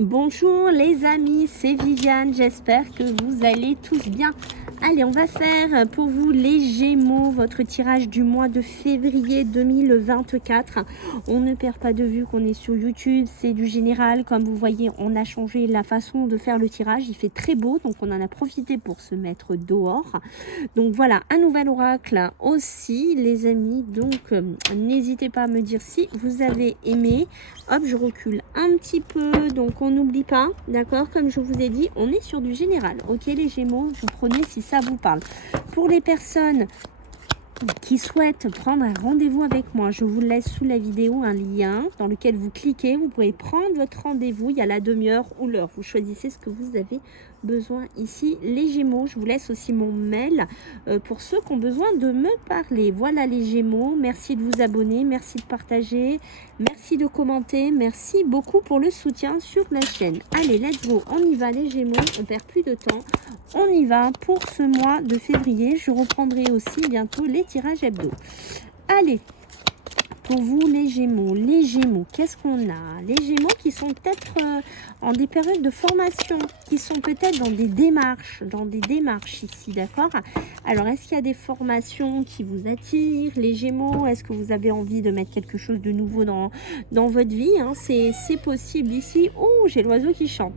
Bonjour les amis, c'est Viviane, j'espère que vous allez tous bien. Allez, on va faire pour vous les Gémeaux, votre tirage du mois de février 2024. On ne perd pas de vue qu'on est sur YouTube, c'est du général. Comme vous voyez, on a changé la façon de faire le tirage. Il fait très beau, donc on en a profité pour se mettre dehors. Donc voilà, un nouvel oracle aussi, les amis. Donc n'hésitez pas à me dire si vous avez aimé. Hop, je recule un petit peu, donc on n'oublie pas, d'accord? Comme je vous ai dit, on est sur du général. Ok les Gémeaux, vous prenez si ça vous parle. Pour les personnes qui souhaitent prendre un rendez-vous avec moi, je vous laisse sous la vidéo un lien dans lequel vous cliquez, vous pouvez prendre votre rendez-vous, il y a la demi-heure ou l'heure, vous choisissez ce que vous avez besoin ici les Gémeaux. Je vous laisse aussi mon mail pour ceux qui ont besoin de me parler. Voilà les Gémeaux, merci de vous abonner, merci de partager, merci de commenter, merci beaucoup pour le soutien sur la chaîne. Allez, let's go, on y va les Gémeaux, on perd plus de temps, on y va pour ce mois de février. Je reprendrai aussi bientôt les tirages hebdo. Allez, pour vous les Gémeaux, qu'est-ce qu'on a? Les Gémeaux qui sont peut-être en des périodes de formation, qui sont peut-être dans des démarches ici, d'accord? Alors, est-ce qu'il y a des formations qui vous attirent, les Gémeaux? Est-ce que vous avez envie de mettre quelque chose de nouveau dans votre vie, hein? C'est possible ici. Oh, j'ai l'oiseau qui chante.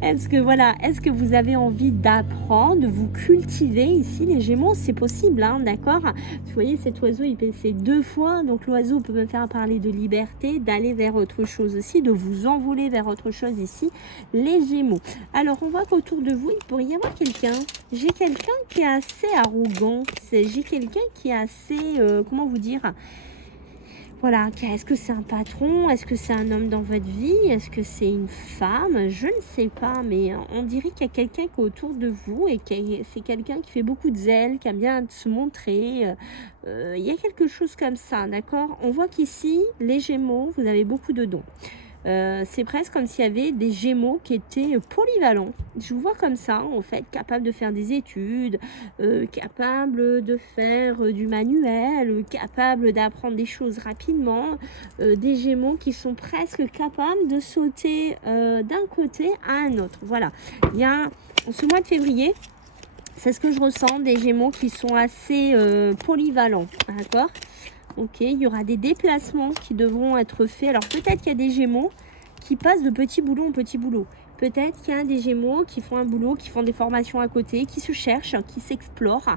Est-ce que vous avez envie d'apprendre, de vous cultiver ici, les Gémeaux? C'est possible, hein, d'accord? Vous voyez, cet oiseau, il fait 2 fois, donc l'oiseau peut me faire parler de liberté, d'aller vers autre chose aussi, de vous envoler vers autre chose ici, les Gémeaux. Alors, on voit qu'autour de vous, il pourrait y avoir quelqu'un. J'ai quelqu'un qui est assez arrogant, j'ai quelqu'un qui est assez, comment vous dire, voilà, est-ce que c'est un patron? Est-ce que c'est un homme dans votre vie? Est-ce que c'est une femme? Je ne sais pas, mais on dirait qu'il y a quelqu'un qui est autour de vous et c'est quelqu'un qui fait beaucoup de zèle, qui aime bien se montrer. Il y a quelque chose comme ça, d'accord? On voit qu'ici, les Gémeaux, vous avez beaucoup de dons. C'est presque comme s'il y avait des Gémeaux qui étaient polyvalents. Je vous vois comme ça, en fait, capable de faire des études, capable de faire du manuel, capable d'apprendre des choses rapidement. Des Gémeaux qui sont presque capables de sauter d'un côté à un autre. Voilà, il y a ce mois de février, c'est ce que je ressens, des Gémeaux qui sont assez polyvalents, d'accord? Ok, il y aura des déplacements qui devront être faits. Alors peut-être qu'il y a des Gémeaux qui passent de petit boulot en petit boulot. Peut-être qu'il y a des Gémeaux qui font un boulot, qui font des formations à côté, qui se cherchent, qui s'explorent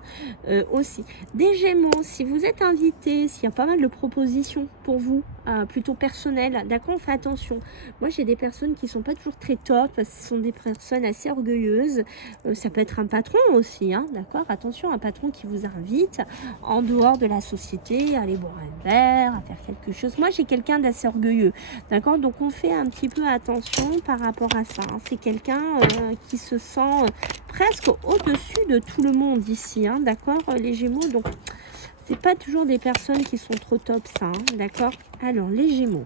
aussi. Des Gémeaux, si vous êtes invité, s'il y a pas mal de propositions pour vous, plutôt personnelles, d'accord, on fait attention. Moi, j'ai des personnes qui sont pas toujours très top, parce que ce sont des personnes assez orgueilleuses. Ça peut être un patron aussi, hein, d'accord. Attention, un patron qui vous invite en dehors de la société, à aller boire un verre, à faire quelque chose. Moi, j'ai quelqu'un d'assez orgueilleux, d'accord. Donc, on fait un petit peu attention par rapport à ça. C'est quelqu'un qui se sent presque au-dessus de tout le monde ici, hein, d'accord, les Gémeaux. Donc, c'est pas toujours des personnes qui sont trop top, ça, hein, d'accord. Alors, les Gémeaux.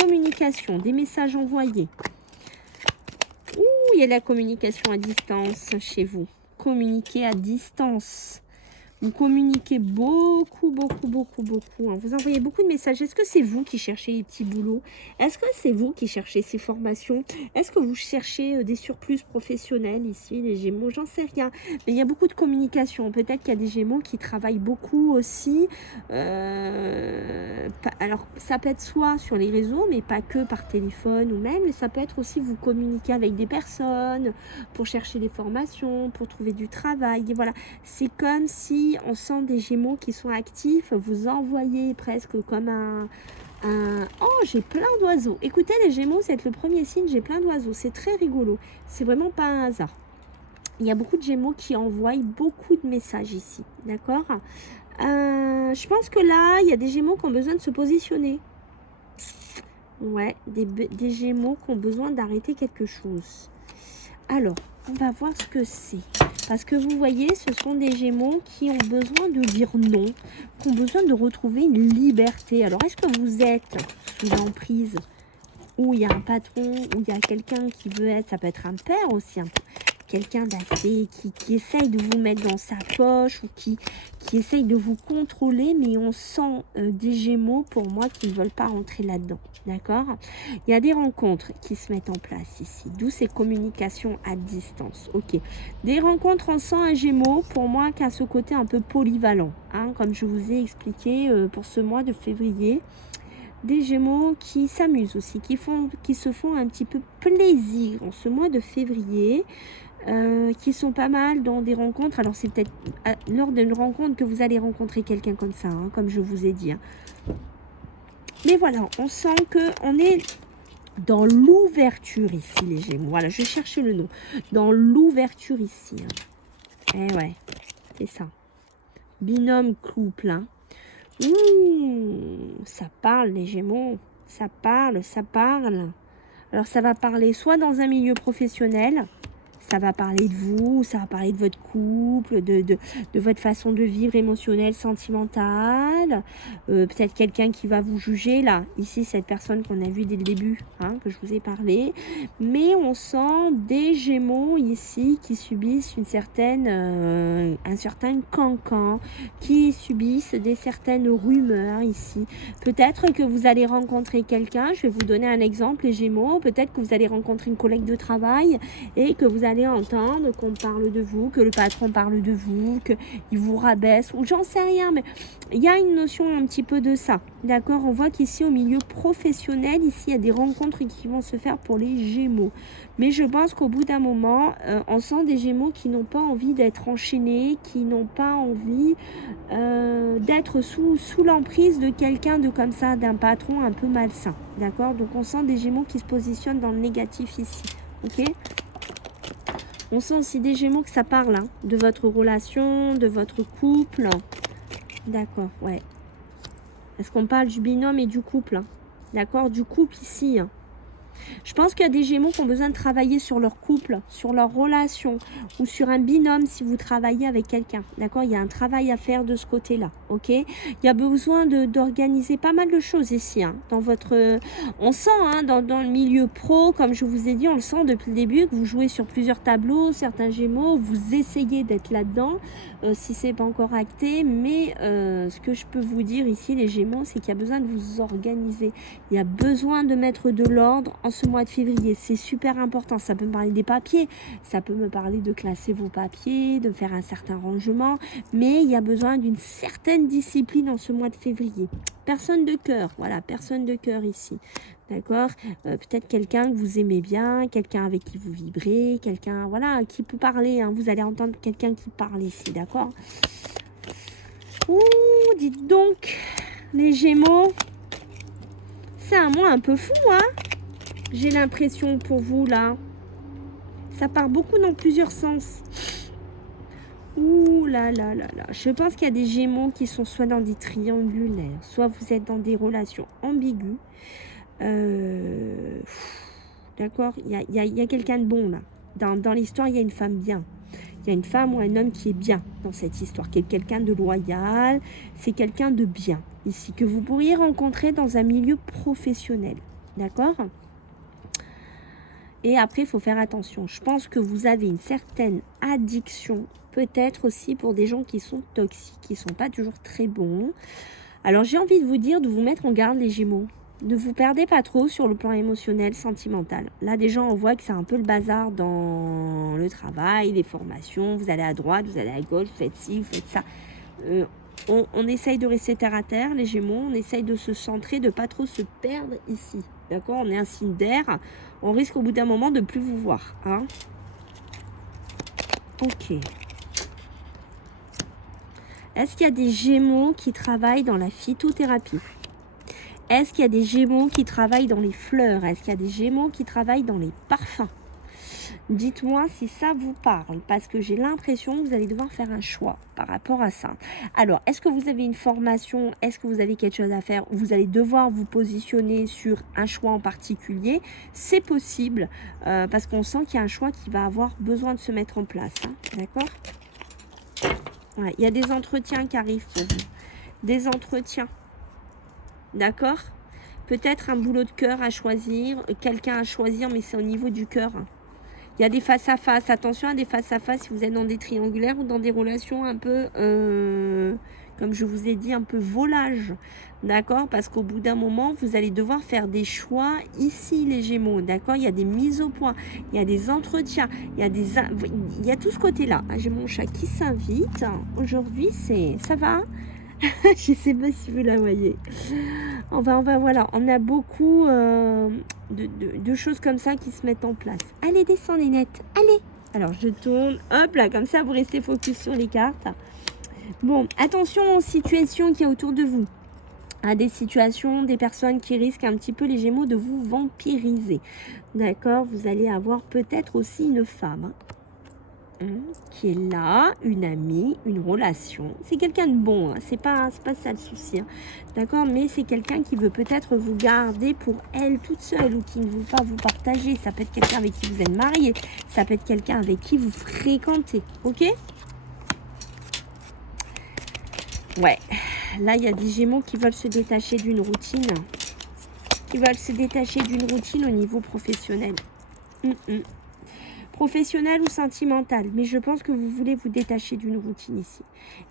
Communication, des messages envoyés. Ouh, il y a de la communication à distance chez vous. Communiquer à distance. Vous communiquez beaucoup, hein. Vous envoyez beaucoup de messages. Est-ce que c'est vous qui cherchez les petits boulots? Est-ce que c'est vous qui cherchez ces formations? Est-ce que vous cherchez des surplus professionnels ici, les Gémeaux? J'en sais rien. Mais il y a beaucoup de communication. Peut-être qu'il y a des Gémeaux qui travaillent beaucoup aussi. Alors, ça peut être soit sur les réseaux, mais pas que par téléphone ou même. Mais ça peut être aussi vous communiquer avec des personnes pour chercher des formations, pour trouver du travail. Et voilà, c'est comme si on sent des Gémeaux qui sont actifs, vous envoyez presque comme un... Oh, j'ai plein d'oiseaux. Écoutez les Gémeaux, c'est le premier signe, j'ai plein d'oiseaux. C'est très rigolo. C'est vraiment pas un hasard. Il y a beaucoup de Gémeaux qui envoient beaucoup de messages ici, d'accord. Je pense que là, il y a des Gémeaux qui ont besoin de se positionner. Ouais, des Gémeaux qui ont besoin d'arrêter quelque chose. Alors, on va voir ce que c'est. Parce que vous voyez, ce sont des Gémeaux qui ont besoin de dire non, qui ont besoin de retrouver une liberté. Alors, est-ce que vous êtes sous l'emprise où il y a un patron, où il y a quelqu'un qui veut être, ça peut être un père aussi, quelqu'un d'assez, qui essaye de vous mettre dans sa poche ou qui essaye de vous contrôler, mais on sent des Gémeaux, pour moi, qui ne veulent pas rentrer là-dedans, d'accord? Il y a des rencontres qui se mettent en place ici, d'où ces communications à distance, ok? Des rencontres, on sent un Gémeaux, pour moi, qui a ce côté un peu polyvalent, hein, comme je vous ai expliqué pour ce mois de février. Des Gémeaux qui s'amusent aussi, qui se font un petit peu plaisir en ce mois de février, qui sont pas mal dans des rencontres. Alors c'est peut-être lors d'une rencontre que vous allez rencontrer quelqu'un comme ça, hein, comme je vous ai dit. Hein. Mais voilà, on sent qu'on est dans l'ouverture ici, les Gémeaux. Voilà, je cherche le nom. Dans l'ouverture ici. Hein. Eh ouais, c'est ça. Binôme couple, hein. Ça parle les Gémeaux, ça parle, ça parle. Alors ça va parler soit dans un milieu professionnel, ça va parler de vous, ça va parler de votre couple, de votre façon de vivre émotionnelle, sentimentale. Peut-être quelqu'un qui va vous juger, là. Ici, cette personne qu'on a vue dès le début, hein, que je vous ai parlé. Mais on sent des Gémeaux ici qui subissent un certain cancan, qui subissent certaines rumeurs ici. Peut-être que vous allez rencontrer quelqu'un, je vais vous donner un exemple, les Gémeaux. Peut-être que vous allez rencontrer une collègue de travail et que vous allez entendre qu'on parle de vous, que le patron parle de vous, qu'il vous rabaisse, ou j'en sais rien, mais il y a une notion un petit peu de ça, d'accord? On voit qu'ici au milieu professionnel, ici il y a des rencontres qui vont se faire pour les Gémeaux, mais je pense qu'au bout d'un moment, on sent des Gémeaux qui n'ont pas envie d'être enchaînés, qui n'ont pas envie d'être sous l'emprise de quelqu'un de comme ça, d'un patron un peu malsain, d'accord? Donc on sent des Gémeaux qui se positionnent dans le négatif ici, ok? On sent aussi des Gémeaux que ça parle, hein, de votre relation, de votre couple. D'accord, ouais. Est-ce qu'on parle du binôme et du couple, hein? D'accord, du couple ici. Hein. Je pense qu'il y a des Gémeaux qui ont besoin de travailler sur leur couple, sur leur relation ou sur un binôme si vous travaillez avec quelqu'un. D'accord, il y a un travail à faire de ce côté-là. Ok, il y a besoin d'organiser pas mal de choses ici. Hein, dans votre, on sent hein, dans le milieu pro, comme je vous ai dit, on le sent depuis le début que vous jouez sur plusieurs tableaux. Certains Gémeaux, vous essayez d'être là-dedans si c'est pas encore acté. Mais ce que je peux vous dire ici, les Gémeaux, c'est qu'il y a besoin de vous organiser. Il y a besoin de mettre de l'ordre en ce mois de février, c'est super important. Ça peut me parler des papiers, ça peut me parler de classer vos papiers, de faire un certain rangement, mais il y a besoin d'une certaine discipline en ce mois de février. Personne de cœur, voilà, personne de cœur ici, d'accord? Peut-être quelqu'un que vous aimez bien, quelqu'un avec qui vous vibrez, quelqu'un, voilà, qui peut parler, hein. Vous allez entendre quelqu'un qui parle ici, d'accord? Ouh, dites donc, les Gémeaux, c'est un mois un peu fou, hein? J'ai l'impression pour vous, là. Ça part beaucoup dans plusieurs sens. Ouh là là là là. Je pense qu'il y a des Gémeaux qui sont soit dans des triangulaires, soit vous êtes dans des relations ambiguës. D'accord, il y a quelqu'un de bon, là. Dans l'histoire, il y a une femme bien. Il y a une femme ou un homme qui est bien dans cette histoire, qui est quelqu'un de loyal. C'est quelqu'un de bien, ici, que vous pourriez rencontrer dans un milieu professionnel. D'accord ? Et après, il faut faire attention. Je pense que vous avez une certaine addiction, peut-être aussi pour des gens qui sont toxiques, qui ne sont pas toujours très bons. Alors, j'ai envie de vous dire de vous mettre en garde, les Gémeaux. Ne vous perdez pas trop sur le plan émotionnel, sentimental. Là, déjà, on voit que c'est un peu le bazar dans le travail, les formations. Vous allez à droite, vous allez à gauche, vous faites ci, vous faites ça. On essaye de rester terre à terre, les Gémeaux. On essaye de se centrer, de ne pas trop se perdre ici. D'accord, on est un signe d'air. On risque au bout d'un moment de ne plus vous voir. Hein. Ok. Est-ce qu'il y a des Gémeaux qui travaillent dans la phytothérapie? Est-ce qu'il y a des Gémeaux qui travaillent dans les fleurs? Est-ce qu'il y a des Gémeaux qui travaillent dans les parfums? Dites-moi si ça vous parle, parce que j'ai l'impression que vous allez devoir faire un choix par rapport à ça. Alors, est-ce que vous avez une formation? Est-ce que vous avez quelque chose à faire? Vous allez devoir vous positionner sur un choix en particulier. C'est possible, parce qu'on sent qu'il y a un choix qui va avoir besoin de se mettre en place. Hein, d'accord? Ouais, il y a des entretiens qui arrivent pour vous. Des entretiens. D'accord? Peut-être un boulot de cœur à choisir, quelqu'un à choisir, mais c'est au niveau du cœur. Hein. Il y a des face-à-face. Attention à des face-à-face si vous êtes dans des triangulaires ou dans des relations un peu, comme je vous ai dit, un peu volage. D'accord? Parce qu'au bout d'un moment, vous allez devoir faire des choix ici, les Gémeaux. D'accord? Il y a des mises au point, il y a des entretiens, il y a tout ce côté-là. Ah, j'ai mon chat qui s'invite. Aujourd'hui, ça va? Je ne sais pas si vous la voyez. Voilà, on a beaucoup de choses comme ça qui se mettent en place. Allez, descends les nettes, allez. Alors, je tourne, hop là, comme ça, vous restez focus sur les cartes. Bon, attention aux situations qu'il y a autour de vous. À des situations, des personnes qui risquent un petit peu, les Gémeaux, de vous vampiriser. D'accord? Vous allez avoir peut-être aussi une femme qui est là, une amie, une relation. C'est quelqu'un de bon, hein. C'est pas ça le souci. Hein. D'accord? Mais c'est quelqu'un qui veut peut-être vous garder pour elle toute seule ou qui ne veut pas vous partager. Ça peut être quelqu'un avec qui vous êtes marié. Ça peut être quelqu'un avec qui vous fréquentez. Ok? Ouais. Là, il y a des Gémeaux qui veulent se détacher d'une routine. Qui veulent se détacher d'une routine au niveau professionnel. Professionnel ou sentimental. Mais je pense que vous voulez vous détacher d'une routine ici.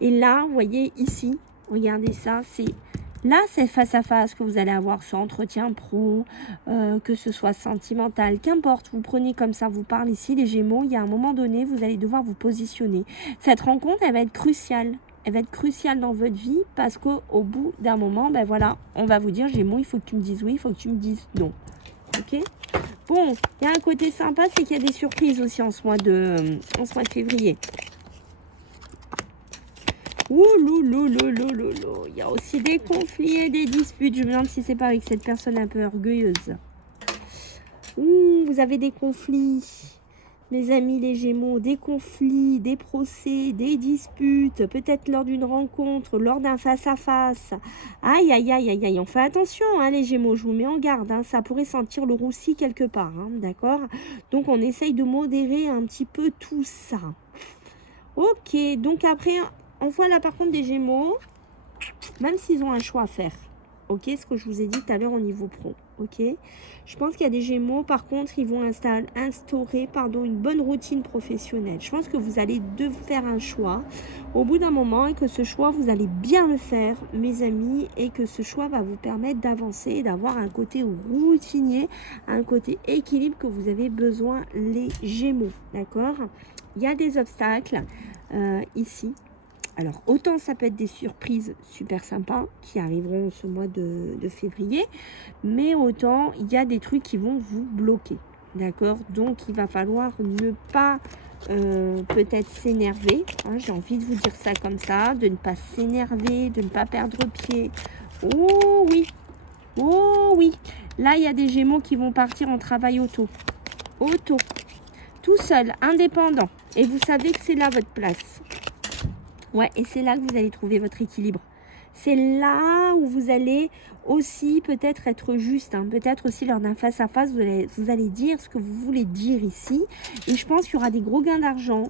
Et là, vous voyez ici, regardez ça, c'est face à face que vous allez avoir ce entretien pro, que ce soit sentimental, qu'importe, vous prenez comme ça, vous parlez ici, les Gémeaux, il y a un moment donné, vous allez devoir vous positionner. Cette rencontre, elle va être cruciale. Elle va être cruciale dans votre vie parce qu'au bout d'un moment, ben voilà, on va vous dire, Gémeaux, il faut que tu me dises oui, il faut que tu me dises non. Ok? Bon, il y a un côté sympa, c'est qu'il y a des surprises aussi en ce mois de février. Ouh, il y a aussi des conflits et des disputes. Je me demande si c'est pas avec cette personne un peu orgueilleuse. Ouh, vous avez des conflits. Mes amis les Gémeaux, des conflits, des procès, des disputes, peut-être lors d'une rencontre, lors d'un face-à-face. Aïe, aïe, aïe, aïe, aïe, on fait attention, hein, les Gémeaux, je vous mets en garde, hein, ça pourrait sentir le roussi quelque part, hein, d'accord? Donc, on essaye de modérer un petit peu tout ça. Ok, donc après, on voit là par contre des Gémeaux, même s'ils ont un choix à faire. Ok, ce que je vous ai dit tout à l'heure au niveau pro. Ok, je pense qu'il y a des Gémeaux, par contre, ils vont instaurer une bonne routine professionnelle. Je pense que vous allez devoir faire un choix au bout d'un moment et que ce choix, vous allez bien le faire, mes amis, et que ce choix va vous permettre d'avancer et d'avoir un côté routinier, un côté équilibre que vous avez besoin, les Gémeaux. D'accord? Il y a des obstacles ici. Alors, autant ça peut être des surprises super sympas qui arriveront ce mois de février, mais autant il y a des trucs qui vont vous bloquer, d'accord? Donc, il va falloir ne pas peut-être s'énerver, hein, j'ai envie de vous dire ça comme ça, de ne pas s'énerver, de ne pas perdre pied. Oh oui, là, il y a des Gémeaux qui vont partir en travail auto, tout seul, indépendant, et vous savez que c'est là votre place. Ouais, et c'est là que vous allez trouver votre équilibre. C'est là où vous allez aussi peut-être être juste. Hein. Peut-être aussi lors d'un face-à-face, vous allez dire ce que vous voulez dire ici. Et je pense qu'il y aura des gros gains d'argent.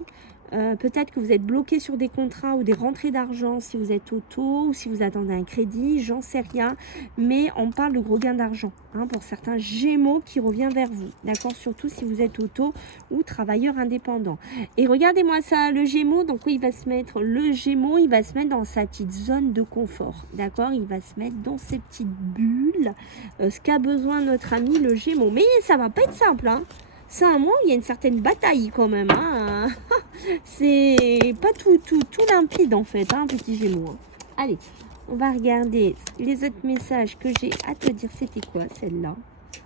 Peut-être que vous êtes bloqué sur des contrats ou des rentrées d'argent si vous êtes auto ou si vous attendez un crédit, j'en sais rien. Mais on parle de gros gains d'argent pour certains Gémeaux qui revient vers vous. D'accord? Surtout si vous êtes auto ou travailleur indépendant. Et regardez-moi ça, le Gémeaux, donc oui, il va se mettre dans sa petite zone de confort. D'accord? Il va se mettre dans ses petites bulles. Ce qu'a besoin notre ami le Gémeaux. Mais ça va pas être simple, hein. C'est un mois où il y a une certaine bataille quand même. Hein. C'est pas tout limpide en fait, hein, petit Gémeaux. Hein. Allez, on va regarder les autres messages que j'ai à te dire. C'était quoi celle-là?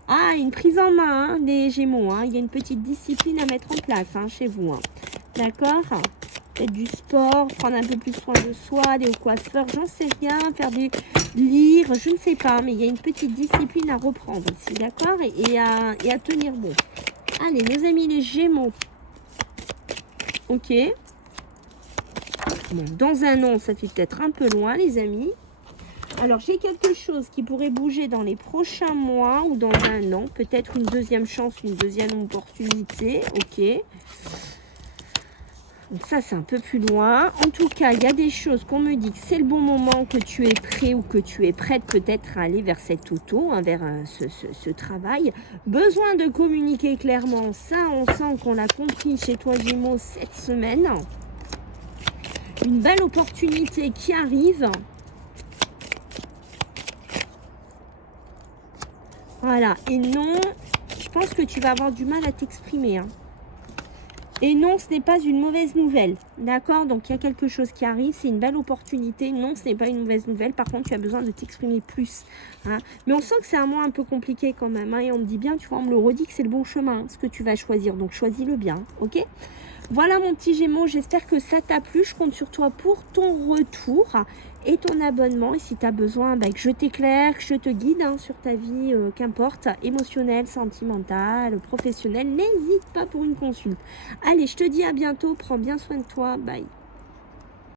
Ah, une prise en main, hein, les Gémeaux. Hein. Il y a une petite discipline à mettre en place hein, chez vous. Hein. D'accord? Peut-être du sport, prendre un peu plus soin de soi, aller au coiffeur, j'en sais rien, lire, je ne sais pas. Mais il y a une petite discipline à reprendre ici, d'accord? Et à tenir bon. Allez, mes amis les Gémeaux. Ok. Bon, dans un an, ça fait peut-être un peu loin, les amis. Alors, j'ai quelque chose qui pourrait bouger dans les prochains mois ou dans un an. Peut-être une deuxième chance, une deuxième opportunité. Ok. Donc ça, c'est un peu plus loin. En tout cas, il y a des choses qu'on me dit que c'est le bon moment, que tu es prêt ou que tu es prête peut-être à aller vers cette auto, hein, vers ce travail. Besoin de communiquer clairement, ça, on sent qu'on l'a compris chez toi Gémeaux cette semaine. Une belle opportunité qui arrive. Voilà, et non, je pense que tu vas avoir du mal à t'exprimer, hein. Et non, ce n'est pas une mauvaise nouvelle, d'accord? Donc, il y a quelque chose qui arrive, c'est une belle opportunité. Non, ce n'est pas une mauvaise nouvelle. Par contre, tu as besoin de t'exprimer plus, hein. Mais on sent que c'est un mois un peu compliqué quand même, hein. Et on me dit bien, tu vois, on me le redit que c'est le bon chemin, hein, ce que tu vas choisir. Donc, choisis-le bien, ok? Voilà mon petit Gémeaux, j'espère que ça t'a plu. Je compte sur toi pour ton retour et ton abonnement. Et si tu as besoin que je t'éclaire, que je te guide, hein, sur ta vie, qu'importe, émotionnelle, sentimentale, professionnelle, n'hésite pas pour une consulte. Allez, je te dis à bientôt. Prends bien soin de toi. Bye.